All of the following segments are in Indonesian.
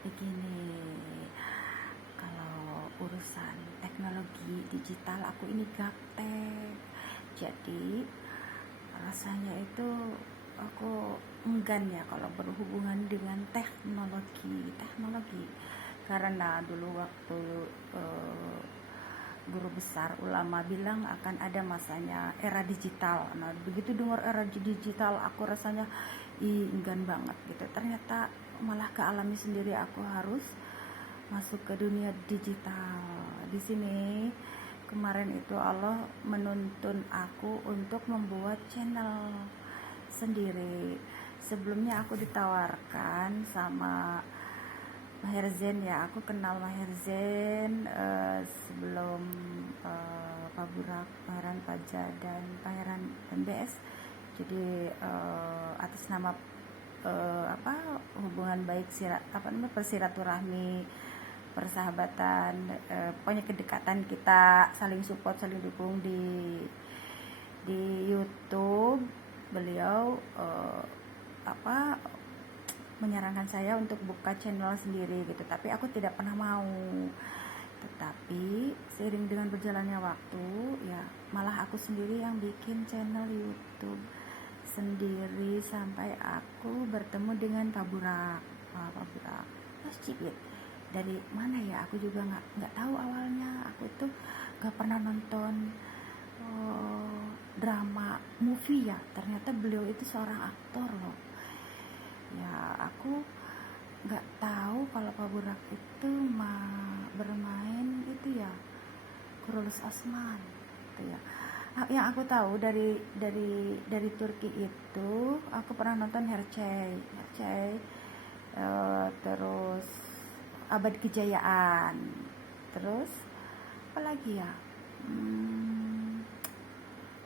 Begini, kalau urusan teknologi digital aku ini gaptek. Jadi rasanya itu aku enggan ya kalau berhubungan dengan teknologi karena dulu waktu eh, guru besar ulama bilang akan ada masanya era digital. Nah begitu dengar era digital aku rasanya enggan banget gitu. Ternyata malah kealami sendiri, aku harus masuk ke dunia digital. Di sini kemarin itu Allah menuntun aku untuk membuat channel sendiri. Sebelumnya aku ditawarkan sama Maher Zain, ya aku kenal Maher Zain sebelum Pak Burak, Pangeran Paja dan Pangeran MBS. Jadi atas nama hubungan baik persilaturahmi, persahabatan, pokoknya kedekatan kita, saling support, saling dukung di YouTube. Beliau menyarankan saya untuk buka channel sendiri gitu, tapi aku tidak pernah mau. Tetapi seiring dengan berjalannya waktu, ya malah aku sendiri yang bikin channel YouTube sendiri sampai aku bertemu dengan Pak Burak. Pak Burak Mas Cipit dari mana ya, aku juga nggak tahu awalnya. Aku itu nggak pernah nonton drama movie ya, ternyata beliau itu seorang aktor loh. Ya aku nggak tahu kalau Pak Burak itu bermain itu ya Kurulus Osman itu ya. Yang aku tahu dari Turki itu, aku pernah nonton Hercey, terus Abad Kejayaan, terus apa lagi ya,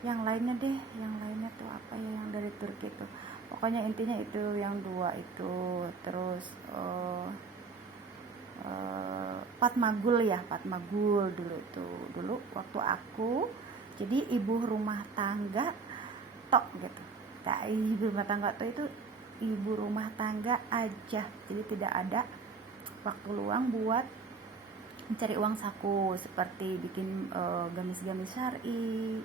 yang lainnya deh, yang lainnya tuh apa ya yang dari Turki tuh, pokoknya intinya itu yang dua itu. Terus Fatmagul ya, Fatmagul dulu tuh, dulu waktu aku jadi ibu rumah tangga tok gitu. Nah, ibu rumah tangga tok itu ibu rumah tangga aja, jadi tidak ada waktu luang buat mencari uang saku seperti bikin gamis-gamis syari,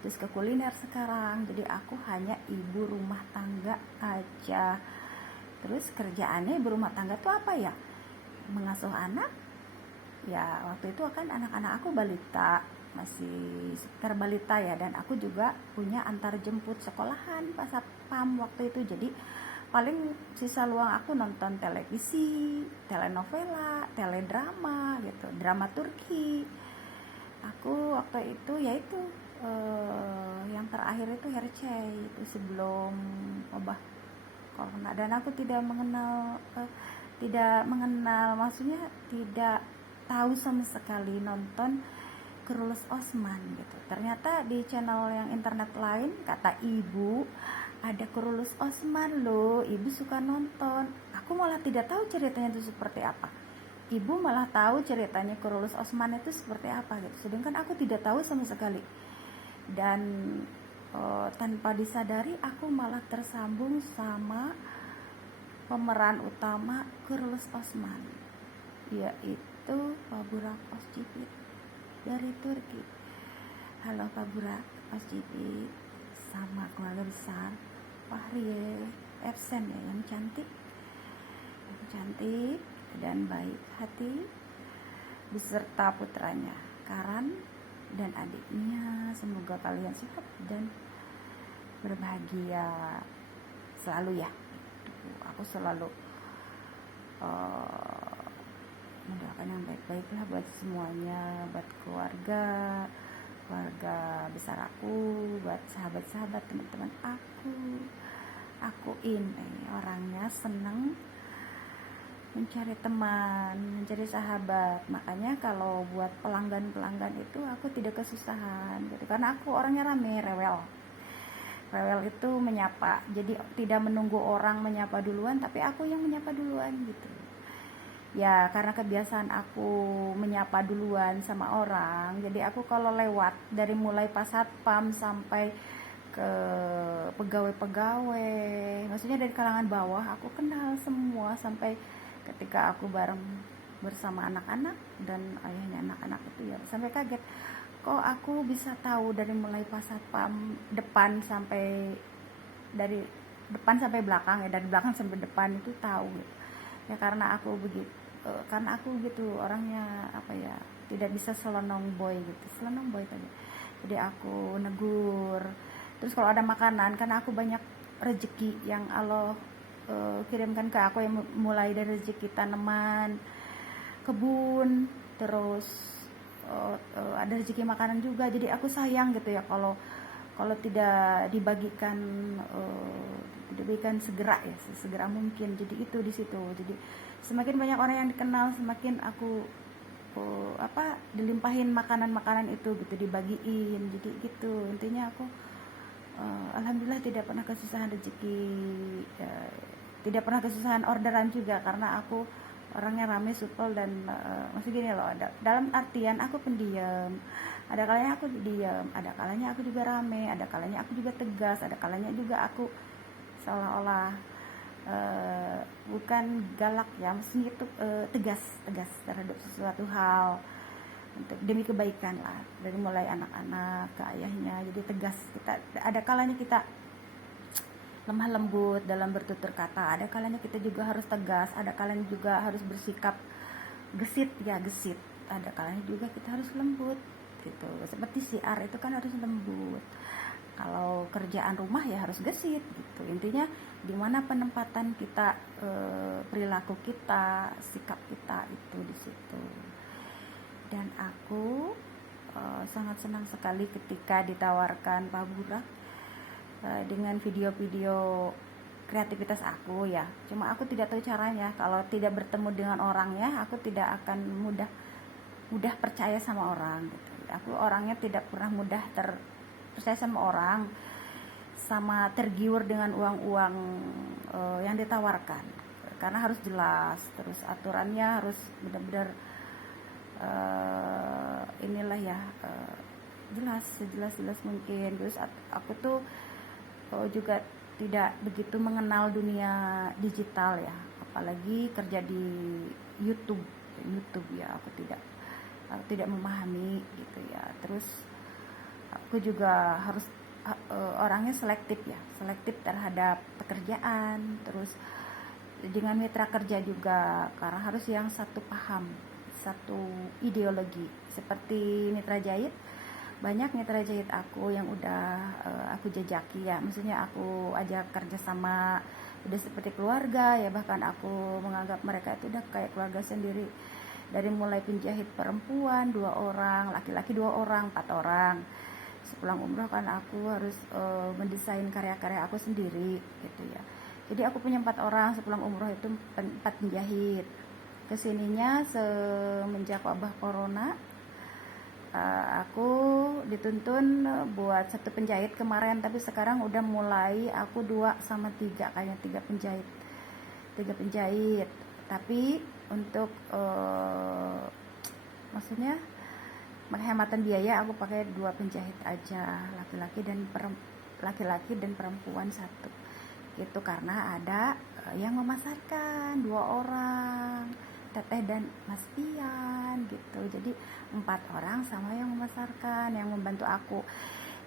terus ke kuliner sekarang. Jadi aku hanya ibu rumah tangga aja. Terus kerjaannya ibu rumah tangga tuh apa ya, mengasuh anak. Ya waktu itu kan anak-anak aku balita, masih sekitar balita ya, dan aku juga punya antar jemput sekolahan pas satpam waktu itu. Jadi paling sisa luang aku nonton televisi, telenovela, teledrama gitu, drama Turki. Aku waktu itu yaitu yang terakhir itu Hercey, itu sebelum wabah corona, dan aku tidak mengenal, maksudnya tidak tahu sama sekali nonton Kurulus Osman gitu. Ternyata di channel yang internet lain kata ibu ada Kurulus Osman loh, ibu suka nonton. Aku malah tidak tahu ceritanya itu seperti apa. Ibu malah tahu ceritanya Kurulus Osman itu seperti apa gitu. Sedangkan aku tidak tahu sama sekali. Dan tanpa disadari aku malah tersambung sama pemeran utama Kurulus Osman, yaitu Pak Burak Özçivit dari Turki. Halo Pak Burak Özçivit sama keluarga besar Fahriye Evsen ya, yang cantik dan baik hati, beserta putranya Karan dan adiknya. Semoga kalian sehat dan berbahagia selalu ya. Aku selalu mendoakan yang baik-baik lah buat semuanya, buat keluarga besar aku, buat sahabat-sahabat, teman-teman aku ini orangnya seneng mencari teman, mencari sahabat. Makanya kalau buat pelanggan itu aku tidak kesusahan gitu, karena aku orangnya rame, rewel itu menyapa, jadi tidak menunggu orang menyapa duluan, tapi aku yang menyapa duluan gitu ya, karena kebiasaan aku menyapa duluan sama orang. Jadi aku kalau lewat dari mulai pas satpam sampai ke pegawai-pegawai, maksudnya dari kalangan bawah, aku kenal semua sampai ketika aku bareng bersama anak-anak dan ayahnya anak-anak itu ya sampai kaget, kok aku bisa tahu dari mulai pas satpam depan sampai dari depan sampai belakang ya, dari belakang sampai depan itu tahu gitu. Ya karena aku begitu, karena aku gitu orangnya apa ya, tidak bisa selonong boy gitu, selonong boy tadi. Jadi aku negur. Terus kalau ada makanan, karena aku banyak rezeki yang Allah kirimkan ke aku, yang mulai dari rezeki tanaman, kebun, terus ada rezeki makanan juga. Jadi aku sayang gitu ya kalau kalau tidak dibagikan dibagikan segera ya, segera mungkin. Jadi itu di situ. Jadi semakin banyak orang yang dikenal, semakin aku dilimpahin makanan-makanan itu gitu, dibagiin. Jadi gitu intinya aku alhamdulillah tidak pernah kesusahan rezeki, tidak pernah kesusahan orderan juga, karena aku orangnya rame, supel, dan maksud gini loh, dalam artian aku pendiam. Ada kalanya aku diam, ada kalanya aku juga rame, ada kalanya aku juga tegas, ada kalanya juga aku seolah-olah bukan galak ya, maksudnya itu tegas terhadap sesuatu hal untuk demi kebaikan lah, dari mulai anak-anak ke ayahnya. Jadi tegas, kita ada kalanya kita lemah lembut dalam bertutur kata, ada kalanya kita juga harus tegas, ada kalanya juga harus bersikap gesit ya, gesit, ada kalanya juga kita harus lembut gitu. Seperti siar itu kan harus lembut, kalau kerjaan rumah ya harus gesit gitu. Intinya di mana penempatan kita, perilaku kita, sikap kita itu di situ. Dan aku sangat senang sekali ketika ditawarkan Pak Burak dengan video-video kreativitas aku ya. Cuma aku tidak tahu caranya. Kalau tidak bertemu dengan orangnya, aku tidak akan mudah percaya sama orang gitu. Aku orangnya tidak pernah mudah percaya sama orang, sama tergiur dengan uang-uang yang ditawarkan, karena harus jelas, terus aturannya harus benar-benar inilah ya, jelas, sejelas mungkin. Terus aku tuh juga tidak begitu mengenal dunia digital ya, apalagi kerja di YouTube ya, aku tidak memahami gitu ya. Terus aku juga harus orangnya selektif ya, selektif terhadap pekerjaan, terus dengan mitra kerja juga, karena harus yang satu paham, satu ideologi. Seperti mitra jahit, banyak mitra jahit aku yang udah aku jajaki ya, maksudnya aku ajak kerja sama, udah seperti keluarga ya, bahkan aku menganggap mereka itu udah kayak keluarga sendiri. Dari mulai penjahit perempuan 2 orang, laki-laki 2 orang, 4 orang. Sepulang umroh kan aku harus mendesain karya-karya aku sendiri gitu ya. Jadi aku punya 4 orang sepulang umroh itu, 4 penjahit. Kesininya semenjak wabah corona, aku dituntun buat 1 penjahit kemarin, tapi sekarang udah mulai aku 2 sama 3, kayaknya 3 penjahit. Tapi untuk maksudnya penghematan biaya, aku pakai 2 penjahit aja, laki-laki dan perempuan 1 gitu, karena ada yang memasarkan 2 orang, Teteh dan Mas Ian gitu. Jadi 4 orang sama yang memasarkan, yang membantu aku.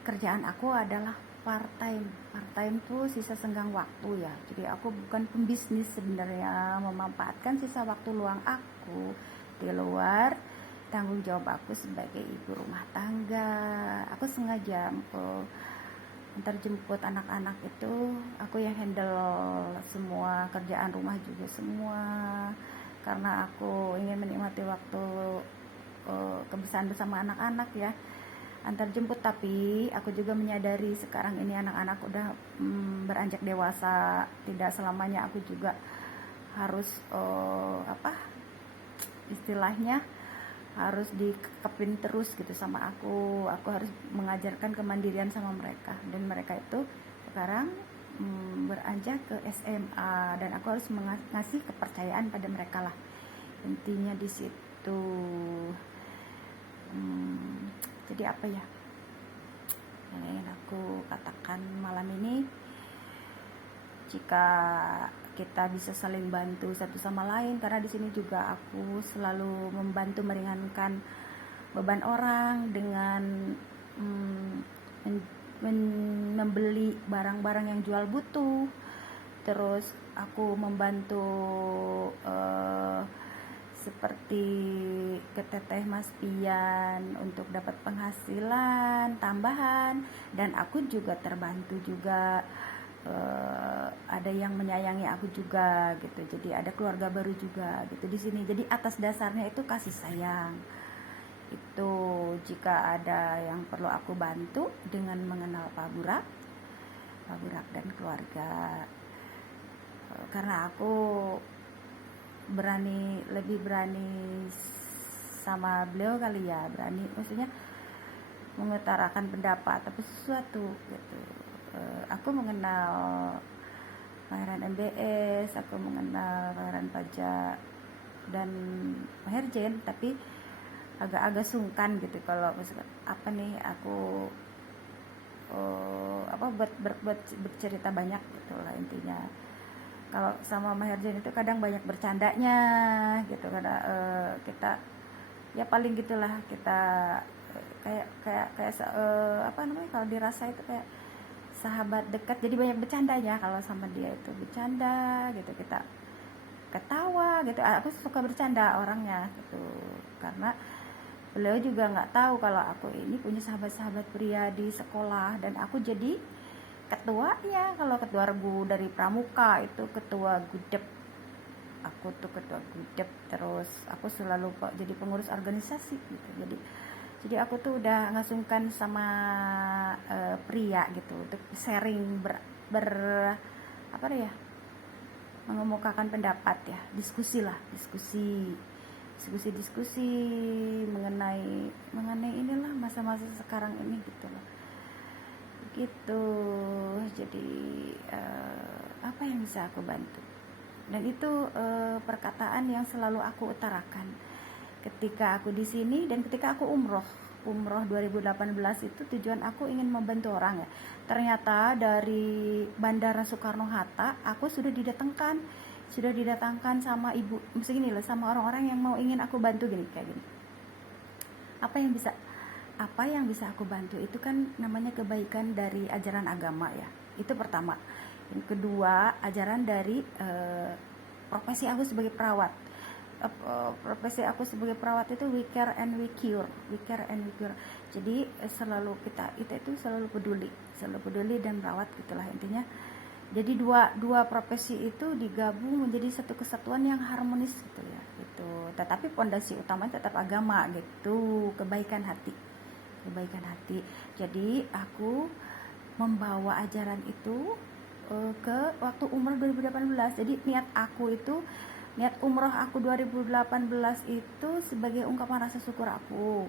Kerjaan aku adalah part time tuh sisa senggang waktu ya. Jadi aku bukan pembisnis sebenarnya, memanfaatkan sisa waktu luang aku di luar tanggung jawab aku sebagai ibu rumah tangga. Aku sengaja antar jemput anak-anak itu aku yang handle semua, kerjaan rumah juga semua, karena aku ingin menikmati waktu kebersamaan bersama anak-anak ya, antar jemput. Tapi aku juga menyadari sekarang ini anak-anak udah beranjak dewasa, tidak selamanya aku juga harus istilahnya harus dikepin terus gitu sama aku harus mengajarkan kemandirian sama mereka, dan mereka itu sekarang beranjak ke SMA, dan aku harus ngasih kepercayaan pada mereka lah, intinya di situ. Jadi apa ya yang ingin aku katakan malam ini, jika kita bisa saling bantu satu sama lain, karena di sini juga aku selalu membantu meringankan beban orang dengan membeli barang-barang yang jual butuh. Terus aku membantu seperti ke Teteh Mas Pian untuk dapat penghasilan tambahan, dan aku juga terbantu juga, ada yang menyayangi aku juga gitu. Jadi ada keluarga baru juga gitu di sini. Jadi atas dasarnya itu kasih sayang. Itu jika ada yang perlu aku bantu dengan mengenal Pak Burak dan keluarga. Karena aku lebih berani sama beliau kali ya, berani maksudnya mengutarakan pendapat atau sesuatu gitu. Aku mengenal Pangeran MBS, aku mengenal Pangeran Pajak dan Herjen, tapi agak-agak sungkan gitu kalau misalkan apa nih aku buat bercerita banyak gitu lah intinya. Kalau sama Maherjen itu kadang banyak bercandanya gitu, karena kita ya paling gitulah kita kayak apa namanya, kalau dirasa itu kayak sahabat dekat, jadi banyak bercandanya. Kalau sama dia itu bercanda gitu, kita ketawa gitu. Aku suka bercanda orangnya gitu, karena beliau juga nggak tahu kalau aku ini punya sahabat-sahabat pria di sekolah, dan aku jadi ketuanya. Kalau ketua regu dari pramuka itu ketua gudep, aku tuh ketua gudep. Terus aku selalu jadi pengurus organisasi gitu. Jadi aku tuh udah nggak sungkan sama pria gitu untuk sharing apa ya, mengemukakan pendapat ya, diskusi mengenai inilah masa-masa sekarang ini gitu loh. Gitu. Jadi apa yang bisa aku bantu, dan itu perkataan yang selalu aku utarakan ketika aku di sini dan ketika aku umroh 2018. Itu tujuan aku ingin membantu orang ya. Ternyata dari Bandara Soekarno-Hatta aku sudah didatangkan sama ibu, mesti gini loh, sama orang-orang yang mau ingin aku bantu gini, kayak gini. Apa yang bisa aku bantu itu kan namanya kebaikan dari ajaran agama ya. Itu pertama. Yang kedua, ajaran dari profesi aku sebagai perawat. Profesi aku sebagai perawat itu we care and we cure. Jadi selalu kita itu selalu peduli dan merawat gitulah intinya. Jadi dua profesi itu digabung menjadi satu kesatuan yang harmonis gitu ya. Itu. Tetapi pondasi utamanya tetap agama gitu, kebaikan hati. Jadi aku membawa ajaran itu ke waktu umroh 2018. Jadi niat umroh aku 2018 itu sebagai ungkapan rasa syukur aku,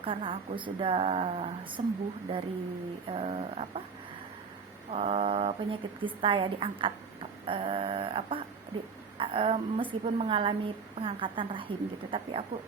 karena aku sudah sembuh dari penyakit kista ya, diangkat meskipun mengalami pengangkatan rahim gitu, tapi aku